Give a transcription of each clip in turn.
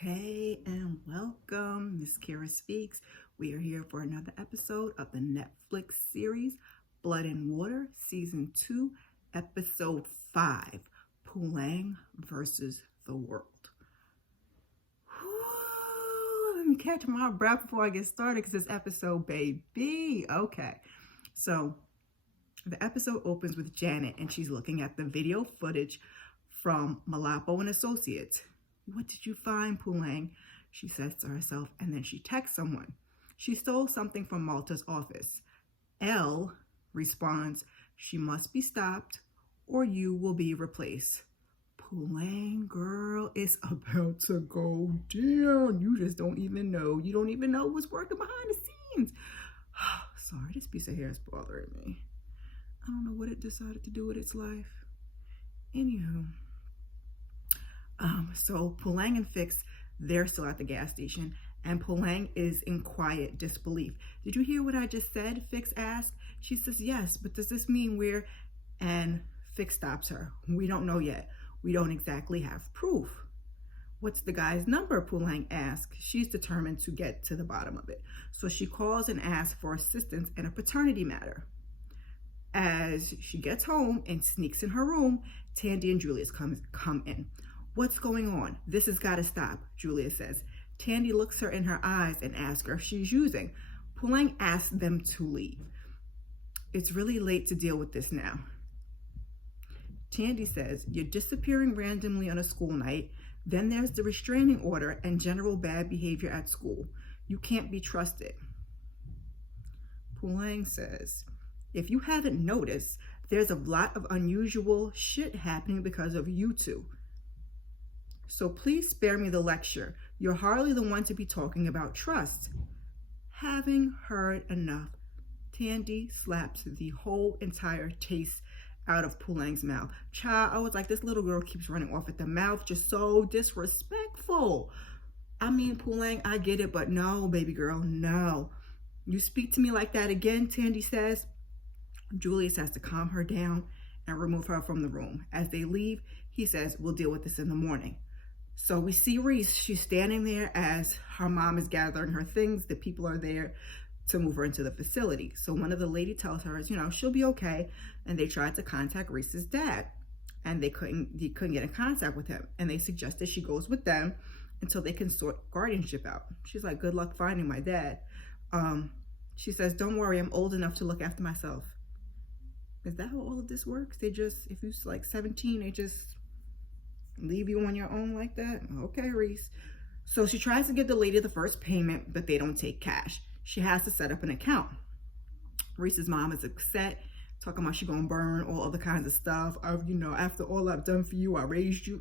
Hey and welcome, Miss Kara Speaks. We are here for another episode of the Netflix series Blood and Water, Season 2, Episode 5, Puleng versus the World. Let me catch my breath before I get started because this episode, baby. Okay, so the episode opens with Janet and she's looking at the video footage from Malta and Associates. What did you find, Puleng? She says to herself, and then she texts someone. She stole something from Malta's office. Elle responds, she must be stopped or you will be replaced. Puleng, girl, it's about to go down. You just don't even know. You don't even know what's working behind the scenes. Sorry, this piece of hair is bothering me. I don't know what it decided to do with its life. Anywho. So Puleng and Fiks, they're still at the gas station, and Puleng is in quiet disbelief. Did you hear what I just said? Fiks asked. She says, yes, but does this mean we're... And Fiks stops her. We don't know yet. We don't exactly have proof. What's the guy's number? Puleng asks. She's determined to get to the bottom of it. So she calls and asks for assistance in a paternity matter. As she gets home and sneaks in her room, Tandy and Julius come in. What's going on? This has got to stop, Julia says. Tandy looks her in her eyes and asks her if she's using. Puleng asks them to leave. It's really late to deal with this now. Tandy says, you're disappearing randomly on a school night. Then there's the restraining order and general bad behavior at school. You can't be trusted. Puleng says, if you haven't noticed, there's a lot of unusual shit happening because of you two. So please spare me the lecture. You're hardly the one to be talking about trust. Having heard enough, Tandy slaps the whole entire taste out of Puleng's mouth. Child, I was like, this little girl keeps running off at the mouth, just so disrespectful. I mean, Puleng, I get it, but no, baby girl, no. You speak to me like that again, Tandy says. Julius has to calm her down and remove her from the room. As they leave, he says, we'll deal with this in the morning. So we see Reece. She's standing there as her mom is gathering her things. The people are there to move her into the facility. So one of the lady tells her, she'll be okay. And they tried to contact Reece's dad, and they couldn't get in contact with him. And they suggested she goes with them until they can sort guardianship out. She's like, good luck finding my dad. She says, don't worry, I'm old enough to look after myself. Is that how all of this works? They just, if you're like 17, they just leave you on your own like that? Okay, Reece. So she tries to give the lady the first payment, but they don't take cash. She has to set up an account. Reece's mom is upset, talking about she gonna burn all other kinds of stuff. After all I've done for you, I raised you.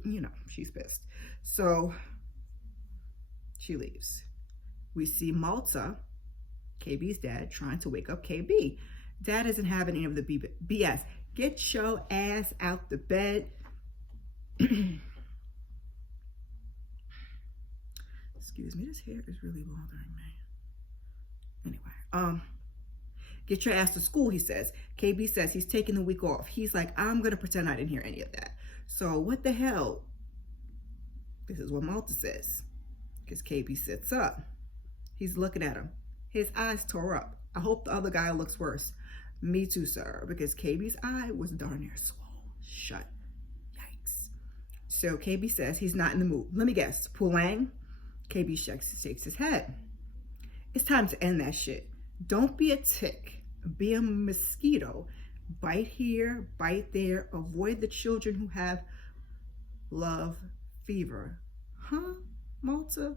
She's pissed. So she leaves. We see Malta, KB's dad, trying to wake up KB. Dad isn't having any of the BS. Get your ass out the bed. Excuse me, this hair is really bothering me. Anyway, get your ass to school, he says. KB says he's taking the week off. He's like, I'm gonna pretend I didn't hear any of that. So what the hell? This is what Malta says. Because KB sits up. He's looking at him. His eyes tore up. I hope the other guy looks worse. Me too, sir, because KB's eye was darn near swole shut. Yikes. So KB says he's not in the mood. Let me guess, Puleng? KB shakes his head. It's time to end that shit. Don't be a tick. Be a mosquito. Bite here, bite there. Avoid the children who have love fever. Huh, Malta?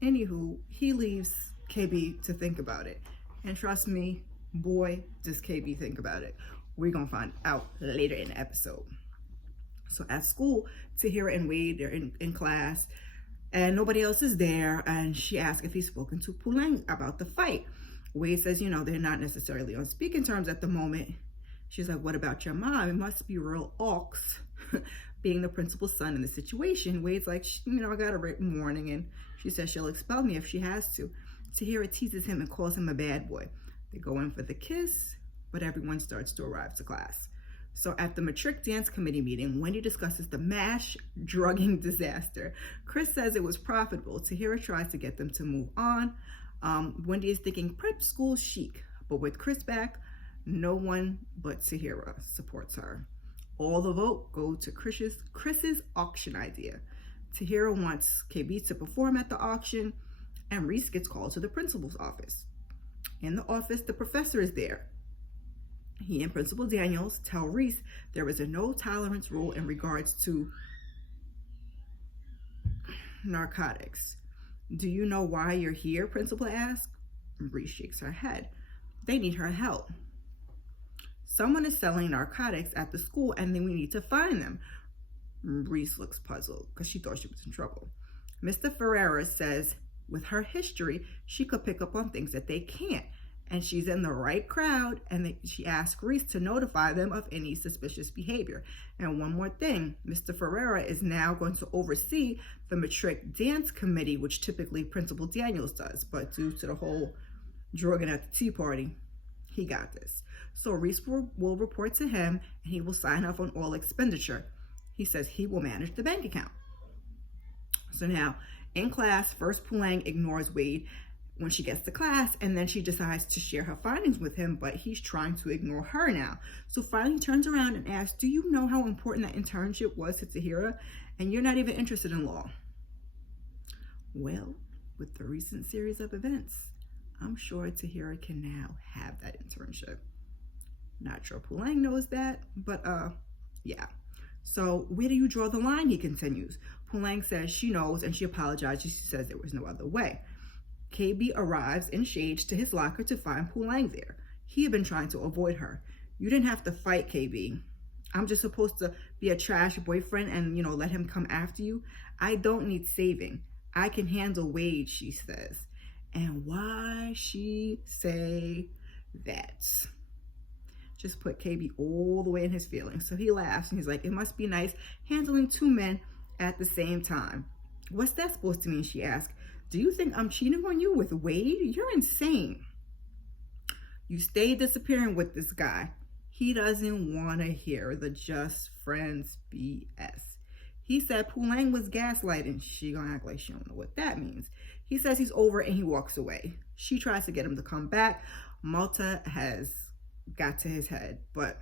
Anywho, he leaves KB to think about it. And trust me, boy, does KB think about it. We're gonna find out later in the episode. So at school, Tahira and Wade, they're in class, and nobody else is there, and she asks if he's spoken to Puleng about the fight. Wade says, they're not necessarily on speaking terms at the moment. She's like, what about your mom? It must be real awks being the principal's son in the situation. Wade's like, I got a written warning, and she says she'll expel me if she has to. Tahira teases him and calls him a bad boy. They go in for the kiss, but everyone starts to arrive to class. So at the Martric Dance Committee meeting, Wendy discusses the MASH drugging disaster. Chris says it was profitable. Tahira tries to get them to move on. Wendy is thinking prep school chic, but with Chris back, no one but Tahira supports her. All the vote go to Chris's auction idea. Tahira wants KB to perform at the auction, and Reece gets called to the principal's office. In the office, the professor is there. He and Principal Daniels tell Reece there is a no tolerance rule in regards to narcotics. Do you know why you're here? Principal asks. Reece shakes her head. They need her help. Someone is selling narcotics at the school and then we need to find them. Reece looks puzzled because she thought she was in trouble. Mr. Ferreira says with her history, she could pick up on things that they can't. And she's in the right crowd, and she asked Reece to notify them of any suspicious behavior. And one more thing, Mr. Ferreira is now going to oversee the Martric Dance Committee, which typically Principal Daniels does, but due to the whole drugging at the tea party, he got this. So Reece will report to him, and he will sign off on all expenditure. He says he will manage the bank account. So now, in class, first Puleng ignores Wade when she gets to class, and then she decides to share her findings with him, but he's trying to ignore her now. So finally turns around and asks, do you know how important that internship was to Tahira? And you're not even interested in law. Well, with the recent series of events, I'm sure Tahira can now have that internship. Not sure Puleng knows that, but yeah. So where do you draw the line, he continues. Puleng says she knows, and she apologizes. She says there was no other way. KB arrives in shades to his locker to find Puleng there. He had been trying to avoid her. You didn't have to fight, KB. I'm just supposed to be a trash boyfriend and, let him come after you. I don't need saving. I can handle Wade, she says. And why she say that? Just put KB all the way in his feelings. So he laughs and he's like, it must be nice handling two men at the same time. What's that supposed to mean, she asks. Do you think I'm cheating on you with Wade? You're insane. You stay disappearing with this guy. He doesn't want to hear the just friends BS. He said Puleng was gaslighting. She gonna act like she don't know what that means. He says he's over and he walks away. She tries to get him to come back. Malta has got to his head, but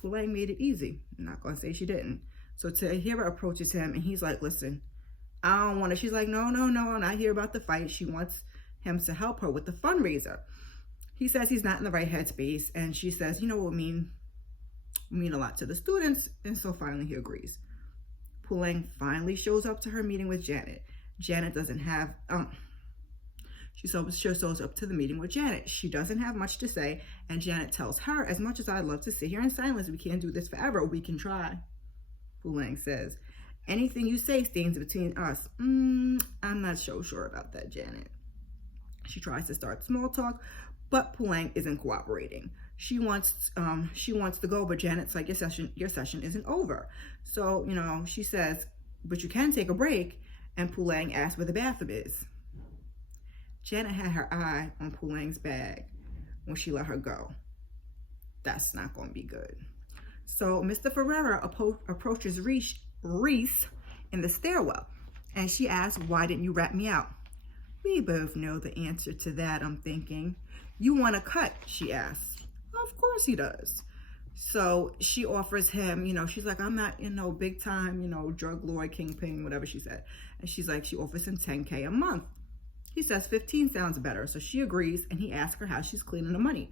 Puleng made it easy. I'm not gonna say she didn't. So Tahira approaches him and he's like, listen, I don't want to. She's like, no, I'm not here about the fight. She wants him to help her with the fundraiser. He says he's not in the right headspace. And she says, it would mean a lot to the students. And so finally he agrees. Puleng finally shows up to her meeting with Janet. Janet doesn't have, she shows up to the meeting with Janet. She doesn't have much to say. And Janet tells her, as much as I'd love to sit here in silence, we can't do this forever. We can try. Puleng says, anything you say stays between us. I'm not so sure about that, Janet. She tries to start small talk, but Puleng isn't cooperating. She wants to go, but Janet's like, your session isn't over. So, she says, but you can take a break. And Puleng asks where the bathroom is. Janet had her eye on Puleng's bag when she let her go. That's not going to be good. So Mr. Ferreira approaches Reece in the stairwell, and she asks, why didn't you rat me out? We both know the answer to that, I'm thinking. You want a cut, she asks. Of course he does. So she offers him, she's like, I'm not, big time, drug lord, kingpin, whatever she said. And she's like, she offers him $10K a month. He says 15 sounds better. So she agrees, and he asks her how she's cleaning the money.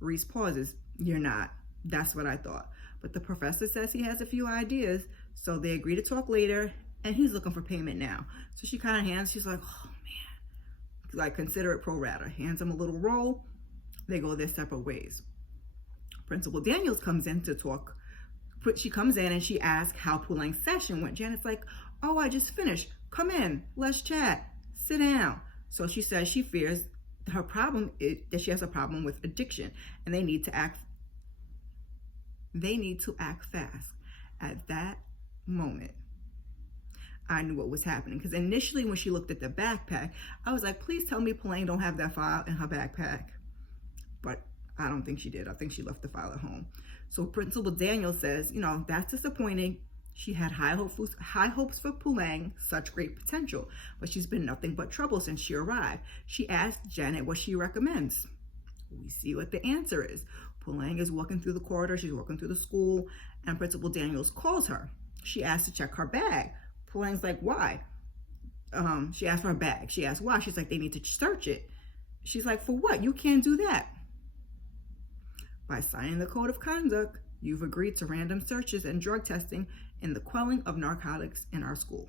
Reece pauses. You're not. That's what I thought. But the professor says he has a few ideas, so they agree to talk later, and he's looking for payment now. So she kind of she's like, oh man, like consider it pro rata. Hands him a little roll. They go their separate ways. Principal Daniels comes in to talk. She comes in and she asks how Puleng's session went. Janet's like, oh, I just finished. Come in, let's chat. Sit down. So she says she fears her problem is that she has a problem with addiction, and they need to act fast. At that moment, I knew what was happening, because initially when she looked at the backpack, I was like, please tell me Puleng don't have that file in her backpack. But I don't think she did. I think she left the file at home. So Principal Daniel says, that's disappointing. She had high hopes for Puleng, such great potential, but she's been nothing but trouble since she arrived. She asked Janet what she recommends. We see what the answer is. Puleng is walking through the corridor. She's walking through the school, and Principal Daniels calls her. She asks to check her bag. Puleng's like, why? She asked for her bag. She asked why. She's like, they need to search it. She's like, for what? You can't do that. By signing the code of conduct, you've agreed to random searches and drug testing in the quelling of narcotics in our school.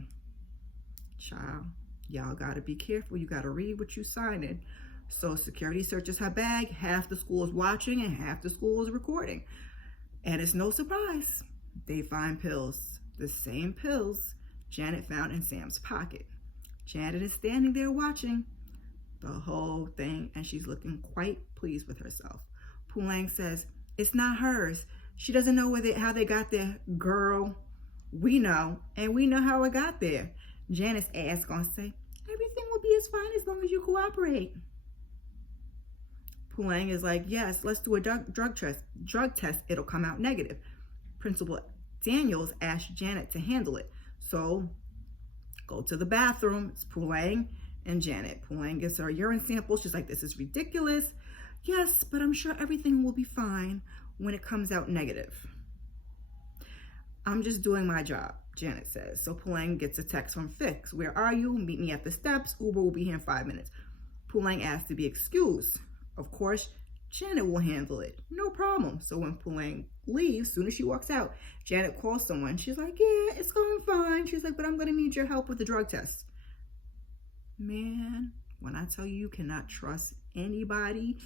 Child, y'all gotta be careful. You gotta read what you signing. So security searches her bag. Half the school is watching and half the school is recording. And it's no surprise. They find pills. The same pills Janet found in Sam's pocket. Janet is standing there watching the whole thing, and she's looking quite pleased with herself. Puleng says, it's not hers. She doesn't know how they got there. Girl, we know, and we know how it got there. Janet's ass gonna say, everything will be as fine as long as you cooperate. Puleng is like, yes, let's do a drug test. It'll come out negative. Principal Daniels asked Janet to handle it. So go to the bathroom. It's Puleng and Janet. Puleng gives her a urine sample. She's like, this is ridiculous. Yes, but I'm sure everything will be fine when it comes out negative. I'm just doing my job, Janet says. So Puleng gets a text from Fiks. Where are you? Meet me at the steps. Uber will be here in 5 minutes. Puleng asks to be excused. Of course, Janet will handle it. No problem. So when Puleng leaves, as soon as she walks out, Janet calls someone. She's like, yeah, it's going fine. She's like, but I'm going to need your help with the drug test. Man, when I tell you you cannot trust anybody,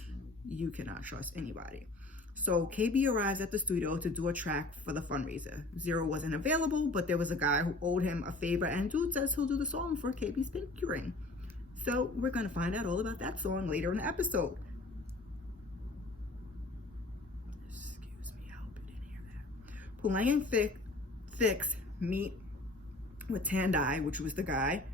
you cannot trust anybody. So KB arrives at the studio to do a track for the fundraiser. Zero wasn't available, but there was a guy who owed him a favor, and dude says he'll do the song for KB's pinky ring. So we're going to find out all about that song later in the episode. Excuse me, I hope you didn't hear that. Puleng and Fiks meet with Tendai, which was the guy.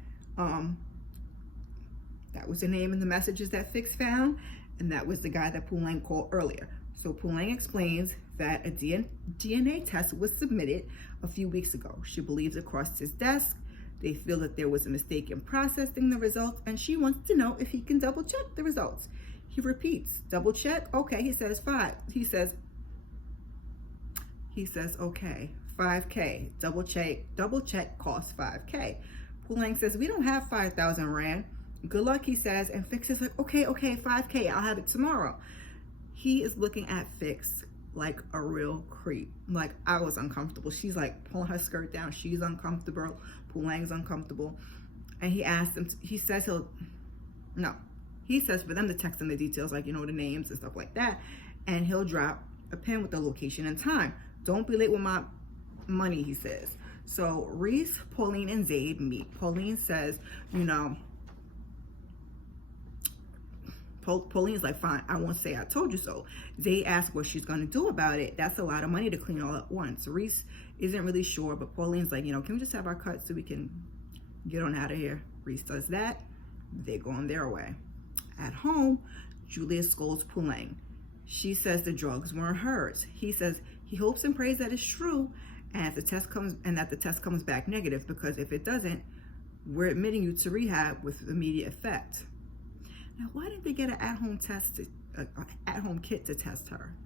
That was the name in the messages that Fiks found, and that was the guy that Puleng called earlier. So Puleng explains that a DNA test was submitted a few weeks ago. She believes it crossed his desk. They feel that there was a mistake in processing the results, and she wants to know if he can double check the results. He repeats, double check? Okay, he says 5. He says, okay, 5K. Double check costs 5K. Puleng says, we don't have 5,000 Rand. Good luck, he says, and Fiks is like, okay, 5K, I'll have it tomorrow. He is looking at Fiks like a real creep. Like, I was uncomfortable. She's like pulling her skirt down. She's uncomfortable. Puleng's uncomfortable. And he asked him, he says for them to text him the details, like, the names and stuff like that. And he'll drop a pin with the location and time. Don't be late with my money, he says. So Reece, Pauline, and Zaid meet. Pauline says, Pauline's like, fine, I won't say I told you so. Zaid asks what she's going to do about it. That's a lot of money to clean all at once. Reece isn't really sure, but Pauline's like, can we just have our cut so we can get on out of here? Reece does that. They go on their way. At home, Julia scolds Puleng. She says the drugs weren't hers. He says he hopes and prays that it's true and that the test comes back negative, because if it doesn't, we're admitting you to rehab with immediate effect. Now, why didn't they get an at-home kit to test her?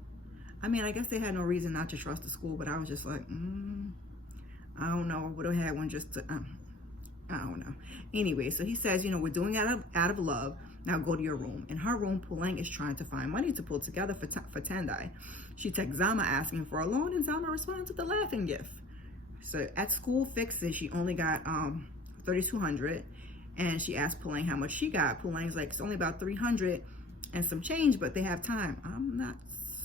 I mean, I guess they had no reason not to trust the school, but I was just like, I don't know. I would have had one just to, I don't know. Anyway, so he says, we're doing it out of love. Now go to your room. In her room, Puleng is trying to find money to pull together for Tendai. She texts Zama asking for a loan, and Zama responds with a laughing gift. So at school, Fiks says she only got $3,200. And she asked Puleng how much she got. Puleng's like, it's only about 300 and some change, but they have time. I'm not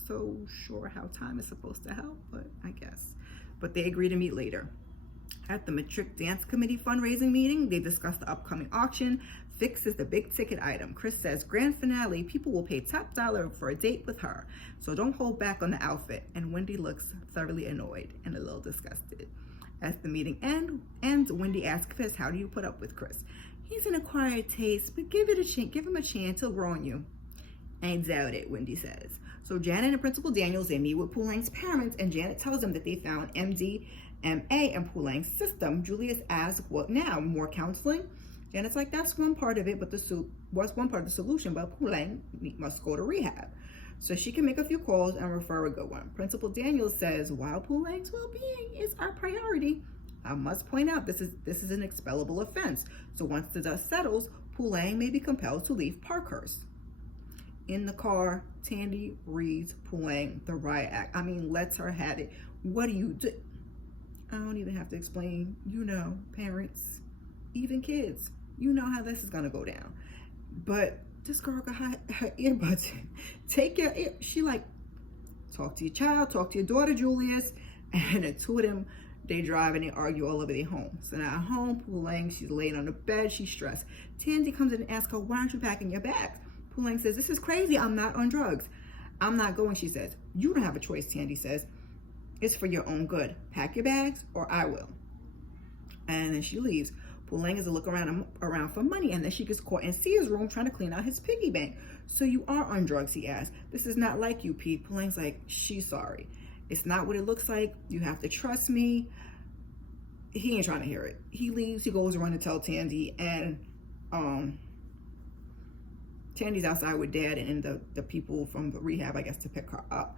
so sure how time is supposed to help, but I guess. But they agree to meet later. At the Martric Dance Committee fundraising meeting, they discuss the upcoming auction. Fiks is the big ticket item. Chris says, grand finale, people will pay top dollar for a date with her. So don't hold back on the outfit. And Wendy looks thoroughly annoyed and a little disgusted. As the meeting ends, Wendy asks Chris, how do you put up with Chris? He's an acquired taste, but give him a chance, he'll grow on you. I doubt it, Wendy says. So Janet and Principal Daniels, they meet with Puleng's parents, and Janet tells them that they found MDMA in Puleng's system. Julius asks, what now? More counseling? Janet's like, that's one part of it, but was one part of the solution, but Puleng must go to rehab. So she can make a few calls and refer a good one. Principal Daniels says, while Puleng's well-being is our priority, I must point out this is an expellable offense. So once the dust settles, Puleng may be compelled to leave Parkhurst. In the car, Tandy reads Puleng the riot act. Lets her have it. What do you do? I don't even have to explain. You know, parents, even kids, you know how this is gonna go down. But this girl got her earbuds in. Take your ear. She like, talk to your child, talk to your daughter, Julius. And the two of them, they drive and they argue all over their home. So now at home, Puleng, she's laying on the bed, she's stressed. Tandy comes in and asks her, why aren't you packing your bags? Puleng says, this is crazy, I'm not on drugs. I'm not going, she says. You don't have a choice, Tandy says. It's for your own good. Pack your bags or I will. And then she leaves. Puleng is to look around for money, and then she gets caught in Sia's room trying to clean out his piggy bank. So you are on drugs, he asks. This is not like you, Pete. Puleng's like, she's sorry. It's not what it looks like. You have to trust me. He ain't trying to hear it. He leaves. He goes around to tell Tandy, and Tandy's outside with Dad and the people from the rehab, I guess, to pick her up.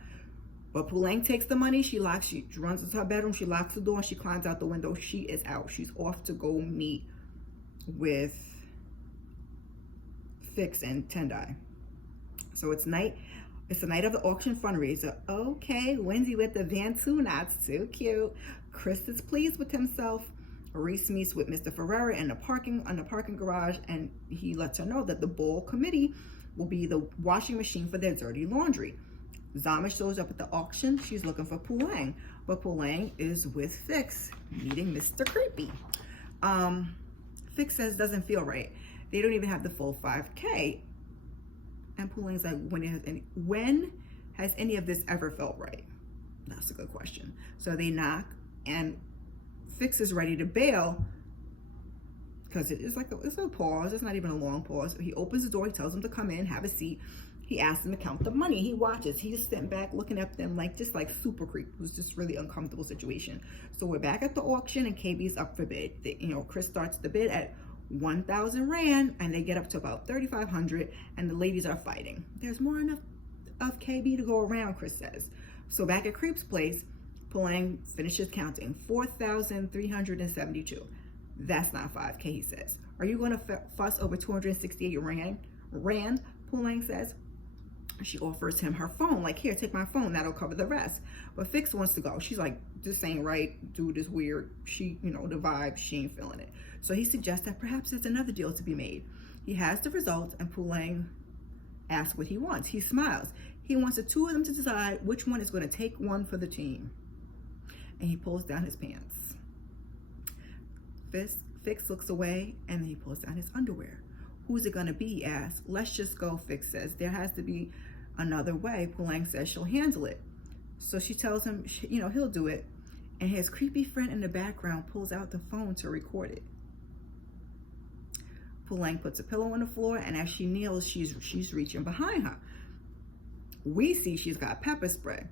But Puleng takes the money. She runs into her bedroom. She locks the door. And she climbs out the window. She is out. She's off to go meet with Fiks and Tendai. So it's night. It's the night of the auction fundraiser. Okay, Wendy with the Bantu knots, too cute. Chris is pleased with himself. Reece meets with Mr. Ferreira in the parking garage, and he lets her know that the ball committee will be the washing machine for their dirty laundry. Zama shows up at the auction. She's looking for Puleng, but Puleng is with Fiks, meeting Mr. Creepy. Fiks says doesn't feel right. They don't even have the full 5K. And Puleng's like, when has any of this ever felt right? That's a good question. So they knock, and Fiks is ready to bail because it's a pause. It's not even a long pause. He opens the door. He tells them to come in, have a seat. He asks them to count the money. He watches. He's just sitting back looking at them just like super creep. It was just really uncomfortable situation. So we're back at the auction, and KB's up for bid. Chris starts the bid at 1,000 Rand, and they get up to about 3,500, and the ladies are fighting. There's more enough of KB to go around, Chris says. So back at Creep's place, Puleng finishes counting 4,372. That's not 5K, he says. Are you going to fuss over 268 Rand? Puleng says. She offers him her phone, like, here, take my phone, that'll cover the rest. But Fiks wants to go. She's like, this ain't right, dude is weird. She, the vibe, she ain't feeling it. So he suggests that perhaps there's another deal to be made. He has the results, and Puleng asks what he wants. He smiles. He wants the two of them to decide which one is going to take one for the team. And he pulls down his pants. Fiks looks away, and then he pulls down his underwear. Who's it going to be, he asks. Let's just go, Fiks says. There has to be another way. Puleng says she'll handle it. So she tells him, he'll do it. And his creepy friend in the background pulls out the phone to record it. Puleng puts a pillow on the floor, and as she kneels, she's reaching behind her. We see she's got pepper spray.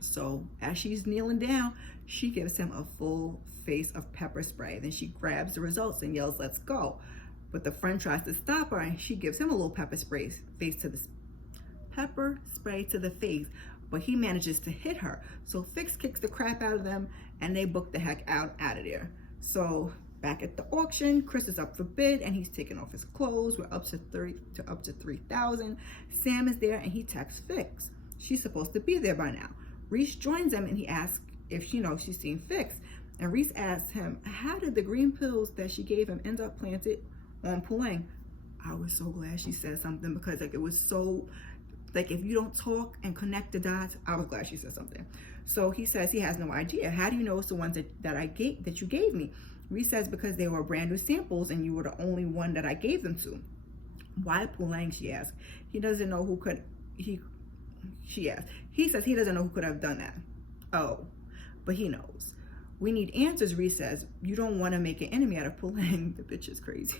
So as she's kneeling down, she gives him a full face of pepper spray. Then she grabs the results and yells, let's go. But the friend tries to stop her, and she gives him a little pepper spray to the face, but he manages to hit her. So Fiks kicks the crap out of them, and they book the heck out of there. So back at the auction, Chris is up for bid, and he's taking off his clothes. We're up to 3,000. Sam is there, and he texts Fiks. She's supposed to be there by now. Reece joins him, and he asks if she knows she's seen Fiks. And Reece asks him, how did the green pills that she gave him end up planted on Puleng? I was so glad she said something, because it was so, if you don't talk and connect the dots, I was glad she said something. So he says he has no idea. How do you know it's the ones that you gave me? Reece says because they were brand new samples and you were the only one that I gave them to. Why Puleng, she asks. He doesn't know who could, she asks. He says he doesn't know who could have done that. Oh, but he knows. We need answers, Reece says. You don't want to make an enemy out of Puleng. The bitch is crazy.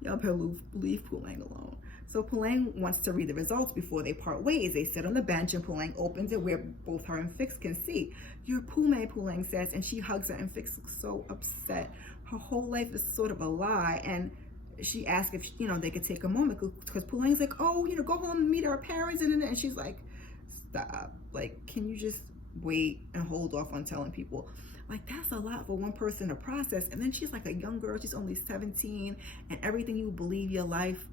Y'all better leave Puleng alone. So Puleng wants to read the results before they part ways. They sit on the bench and Puleng opens it where both her and Fiks can see. "You're Pume," Puleng says, and she hugs her, and Fiks looks so upset. Her whole life is sort of a lie, and she asks if they could take a moment, because Puleng's like, "Oh, go home and meet our parents," and she's like, "Stop, like, can you just wait and hold off on telling people?" Like, that's a lot for one person to process. And then she's like a young girl, she's only 17, and everything you believe your life.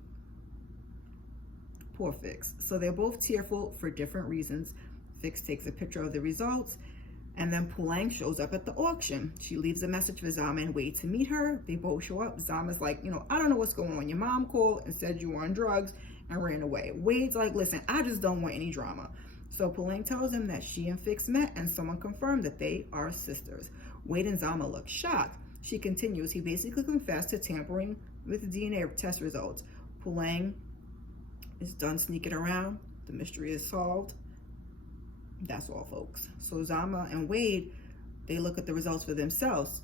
Poor Fiks. So they're both tearful for different reasons. Fiks takes a picture of the results, and then Puleng shows up at the auction. She leaves a message for Zama and Wade to meet her. They both show up. Zama's like, "I don't know what's going on. Your mom called and said you were on drugs and ran away." Wade's like, "Listen, I just don't want any drama." So Puleng tells him that she and Fiks met, and someone confirmed that they are sisters. Wade and Zama look shocked. She continues, "He basically confessed to tampering with the DNA test results." Puleng is done sneaking around. The mystery is solved. That's all, folks. So Zama and Wade, they look at the results for themselves.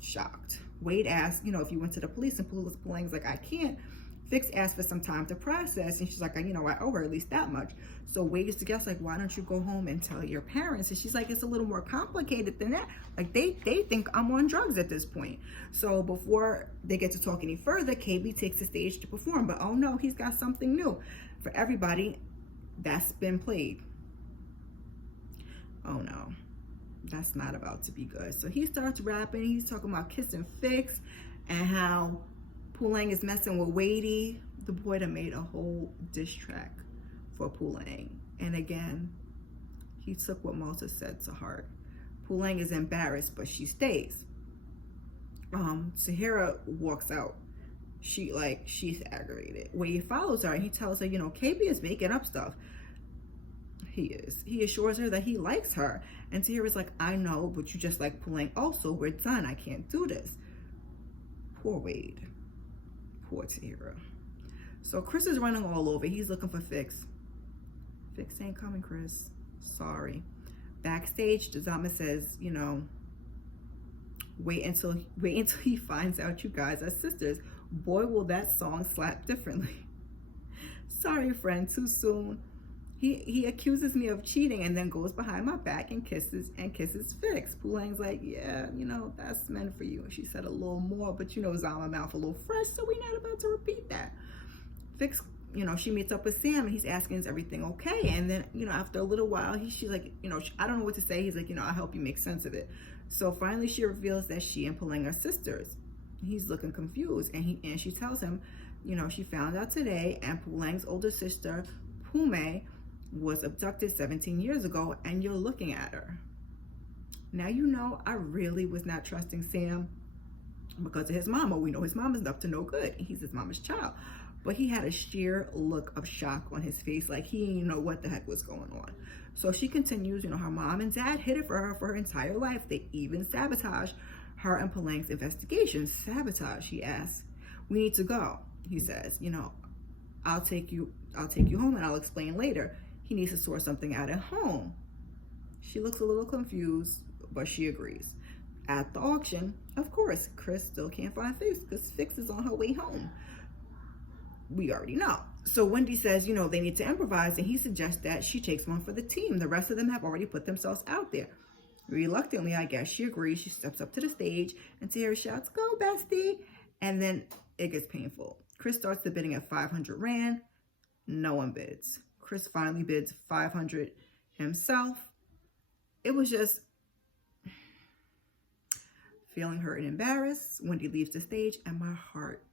Shocked. Wade asks, if you went to the police, and Puleng's like, "I can't." Fiks asked for some time to process, and she's like, I owe her at least that much. So Wade suggests, like, "Why don't you go home and tell your parents?" And she's like, "It's a little more complicated than that. Like, they think I'm on drugs at this point." So before they get to talk any further, KB takes the stage to perform. But oh no, he's got something new for everybody that's been played. Oh no, that's not about to be good. So he starts rapping. He's talking about kissing Fiks and how Puleng is messing with Wadey. The boy that made a whole diss track for Puleng. And again, he took what Malta said to heart. Puleng is embarrassed, but she stays. Tahira walks out. She's aggravated. Wade follows her and he tells her, KB is making up stuff. He is. He assures her that he likes her. And Tahira's like, "I know, but you just like Puleng also. We're done. I can't do this." Poor Wade. Poor Tahira. So Chris is running all over. He's looking for Fiks. Fiks ain't coming, Chris. Sorry. Backstage, Zama says, wait until he finds out you guys are sisters. Boy, will that song slap differently. Sorry, friend, too soon. He accuses me of cheating and then goes behind my back and kisses Fiks. Puleng's like, "Yeah, that's meant for you." And she said a little more, but Zama mouth a little fresh, so we're not about to repeat that. Fiks, she meets up with Sam and he's asking, "Is everything okay?" And then, after a little while, she's like, I don't know what to say. He's like, "I'll help you make sense of it." So finally she reveals that she and Puleng are sisters. He's looking confused, and she tells him, she found out today, and Puleng's older sister, Pume, was abducted 17 years ago, and you're looking at her. Now, I really was not trusting Sam because of his mama. We know his mama's up to no good. He's his mama's child. But he had a sheer look of shock on his face, like he didn't know what the heck was going on. So she continues, her mom and dad hid it for her entire life. They even sabotaged her and Puleng's investigation. Sabotage, he asks. "We need to go," he says. I'll take you home and I'll explain later. He needs to sort something out at home." She looks a little confused, but she agrees. At the auction, of course, Chris still can't find Fiks because Fiks is on her way home. We already know. So Wendy says, they need to improvise, and he suggests that she takes one for the team. The rest of them have already put themselves out there. Reluctantly, I guess she agrees. She steps up to the stage, and Tahira shouts, "Go, bestie!" And then it gets painful. Chris starts the bidding at 500 Rand. No one bids. Chris finally bids 500 himself. It was just feeling hurt and embarrassed. Wendy leaves the stage, and my heart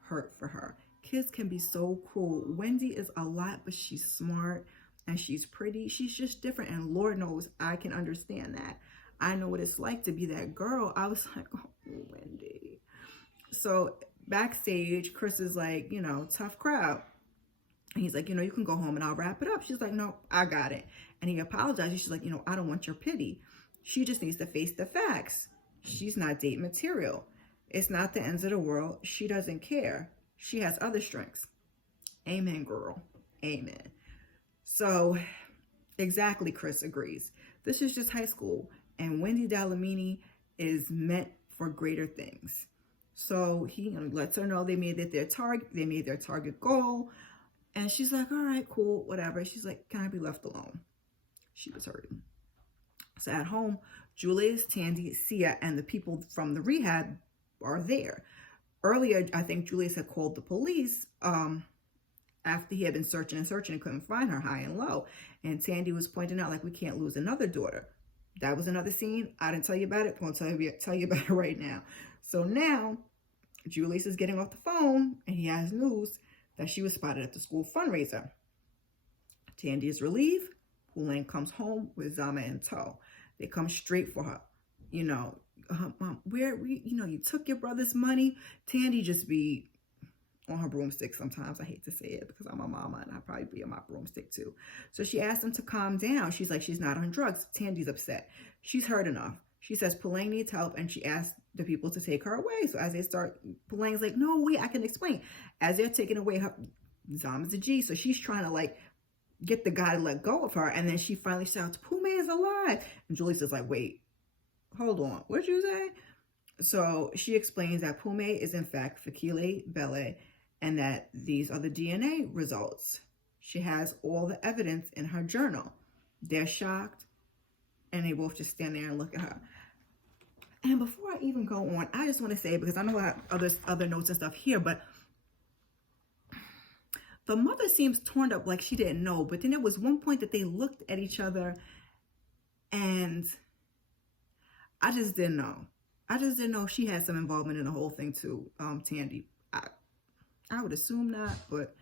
hurt for her. Kids can be so cruel. Wendy is a lot, but she's smart and she's pretty. She's just different, and Lord knows I can understand that. I know what it's like to be that girl. I was like, "Oh, Wendy." So backstage, Chris is like, tough crowd. And he's like, "You can go home and I'll wrap it up." She's like, "No, I got it." And he apologizes. She's like, "I don't want your pity. She just needs to face the facts. She's not date material. It's not the ends of the world. She doesn't care. She has other strengths." Amen, girl. Amen. So exactly, Chris agrees. This is just high school, and Wendy Dalamini is meant for greater things. So he lets her know they made it their target. They made their target goal. And she's like, all right, cool, whatever. She's like, can I be left alone? She was hurting. So at home, Julius, Tandy, Sia, and the people from the rehab are there. Earlier, I think Julius had called the police after he had been searching and searching and couldn't find her high and low. And Tandy was pointing out, like, we can't lose another daughter. That was another scene. I didn't tell you about it. I'm going to tell you about it right now. So now, Julius is getting off the phone, and he has news that she was spotted at the school fundraiser. Tandy is relieved. Puleng comes home with Zama in tow. They come straight for her. Mom, you took your brother's money. Tandy just be on her broomstick sometimes. I hate to say it because I'm a mama and I'd probably be on my broomstick too. So she asked him to calm down. She's like, she's not on drugs. Tandy's upset. She's heard enough. She says Puleng needs help and she asked the people to take her away. So as they start, Puleng's like, no, wait, I can explain. As they're taking away her, Zama's a G. So she's trying to get the guy to let go of her. And then she finally shouts, Pume is alive. And Julius is like, wait, hold on. What'd you say? So she explains that Pume is in fact Fikile Bele and that these are the DNA results. She has all the evidence in her journal. They're shocked and they both just stand there and look at her. And before I even go on, I just want to say, because I know I have other notes and stuff here, but the mother seems torn up like she didn't know. But then there was one point that they looked at each other and I just didn't know. I just didn't know if she had some involvement in the whole thing too, Tandy. I would assume not, but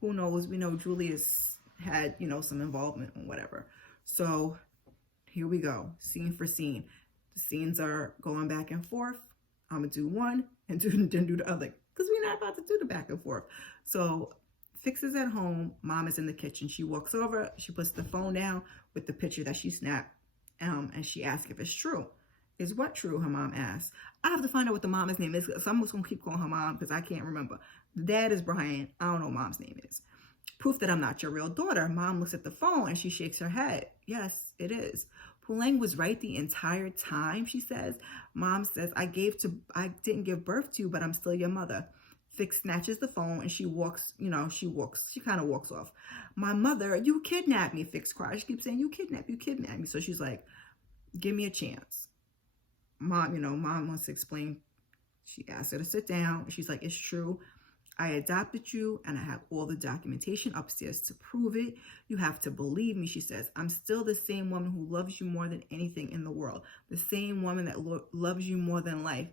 who knows? We know Julius had, some involvement and whatever. So here we go, scene for scene. The scenes are going back and forth. I'm going to do one and then do the other because we're not about to do the back and forth. So Fiks is at home. Mom is in the kitchen. She walks over. She puts the phone down with the picture that she snapped and she asks if it's true. Is what true? Her mom asks. I have to find out what the mom's name is. So I'm just going to keep calling her mom because I can't remember. The dad is Brian. I don't know what mom's name is. Proof that I'm not your real daughter. Mom looks at the phone and she shakes her head. Yes, it is. Puleng was right the entire time, she says. Mom says, I didn't give birth to you, but I'm still your mother. Fiks snatches the phone and she kind of walks off. My mother, you kidnapped me, Fiks cries. She keeps saying, you kidnapped me. So she's like, give me a chance. Mom wants to explain. She asks her to sit down. She's like, it's true. I adopted you and I have all the documentation upstairs to prove it. You have to believe me, she says. I'm still the same woman who loves you more than anything in the world. The same woman that loves you more than life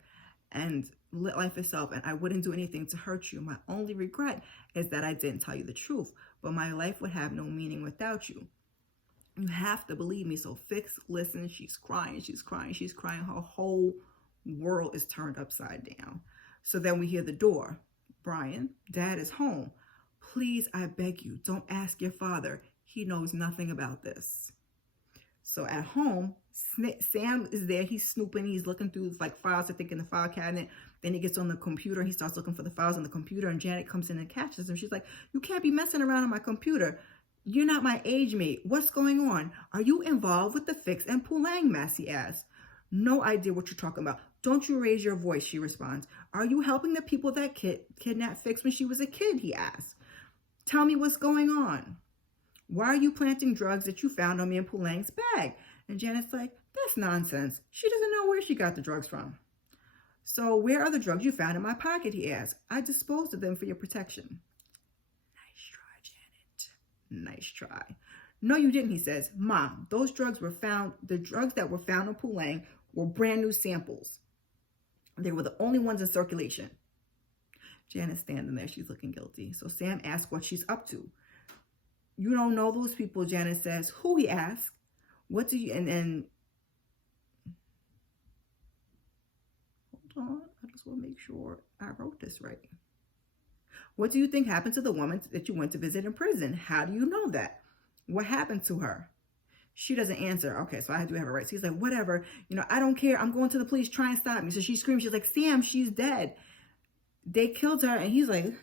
and life itself. And I wouldn't do anything to hurt you. My only regret is that I didn't tell you the truth. But my life would have no meaning without you. You have to believe me. So Fiks listens. She's crying. Her whole world is turned upside down. So then we hear the door. Brian, Dad is home. Please, I beg you, don't ask your father. He knows nothing about this. So at home, Sam is there. He's snooping. He's looking through files, I think, in the file cabinet. Then he gets on the computer. He starts looking for the files on the computer. And Janet comes in and catches him. She's like, you can't be messing around on my computer. You're not my age mate. What's going on? Are you involved with the Fiks and Puleng mess? He asks. No idea what you're talking about. Don't you raise your voice, she responds. Are you helping the people that kidnapped Fiks when she was a kid, he asks. Tell me what's going on. Why are you planting drugs that you found on me in Puleng's bag? And Janet's like, that's nonsense. She doesn't know where she got the drugs from. So where are the drugs you found in my pocket, he asks. I disposed of them for your protection. Nice try, Janet. Nice try. No, you didn't, he says. Mom, those drugs were found, the drugs that were found in Puleng were brand new samples. They were the only ones in circulation. Janet's standing there. She's looking guilty. So Sam asks what she's up to. You don't know those people, Janet says. Who, he asks. What do you, and then, hold on. I just want to make sure I wrote this right. What do you think happened to the woman that you went to visit in prison? How do you know that? What happened to her? She doesn't answer. Okay, so I do have it right. So he's like, whatever. I don't care. I'm going to the police. Try and stop me. So she screams. She's like, Sam, she's dead. They killed her. And he's like,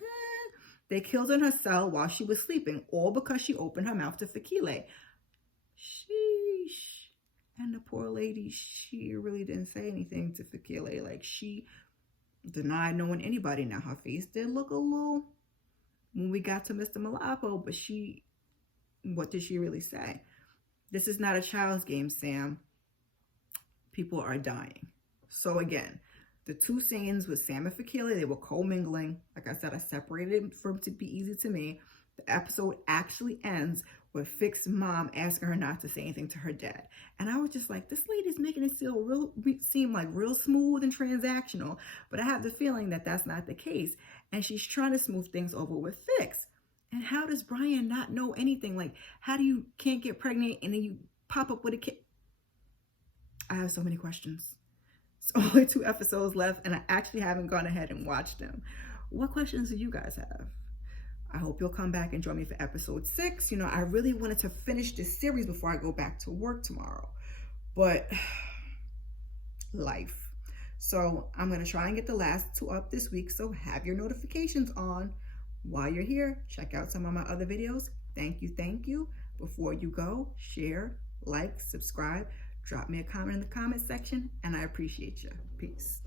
They killed her in her cell while she was sleeping, all because she opened her mouth to Fikile. Sheesh. And the poor lady, she really didn't say anything to Fikile. denied knowing anybody. Now, her face did look a little when we got to Mr. Malapo, but what did she really say? This is not a child's game, Sam. People are dying. So again, the two scenes with Sam and Fakili, they were co-mingling. Like I said, I separated it for it to be easy to me. The episode actually ends with Fiks' mom asking her not to say anything to her dad. And I was just like, this lady's making it seem like real smooth and transactional. But I have the feeling that that's not the case. And she's trying to smooth things over with Fiks. And how does Brian not know anything? Like, how do you can't get pregnant and then you pop up with a kid? I have so many questions. It's only 2 episodes left, and I actually haven't gone ahead and watched them. What questions do you guys have? I hope you'll come back and join me for episode 6. You know, I really wanted to finish this series before I go back to work tomorrow, but life. So I'm going to try and get the last 2 up this week, so have your notifications on. While you're here, check out some of my other videos. Thank you. Before you go, share, like, subscribe, drop me a comment in the comment section, and I appreciate you. Peace.